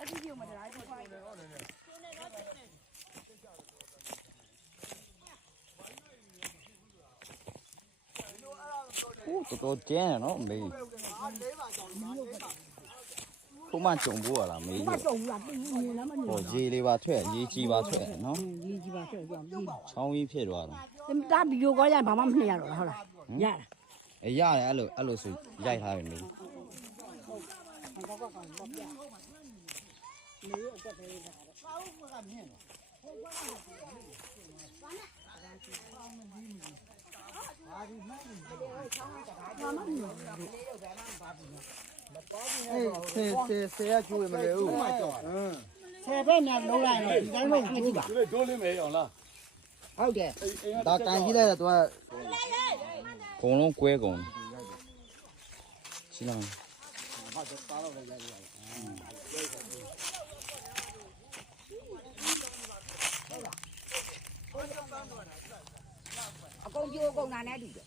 အတိပြုံမတရားဘူးခွာတယ် တော်ကျန်းနော်မေးခုမှကြုံဖို့ရလားမေး မကြုံဘူးလားတင်းနေလားမနေ ဟောရေလေးပါထွက်ရေကြီးပါထွက်နော် ရေးကြီးပါဆက်ကြောင်းပြီး ချောင်းကြီးဖြစ်သွားတာ တာဗီဒီယိုကောရဘာမှမနှိရတော့ဟုတ်လားရတာ အေးရတယ်အဲ့လိုဆိုရိုက်ထားပြီမေး ဆေးရကျိုးမလဲဦး ဆယ်ဘက်နဲ့လုံးလိုက်တော့ဒီတိုင်းလုံးကြည့်ပါ ဒိုးလေးမဲအောင်လား ဟုတ်တယ် ဒါကန်ကြီးလိုက်တော့သူကကုံလုံးကွဲကုန်ရှင်းလား အကုန်ကြိုးအကုန်နာနဲ့တူတယ်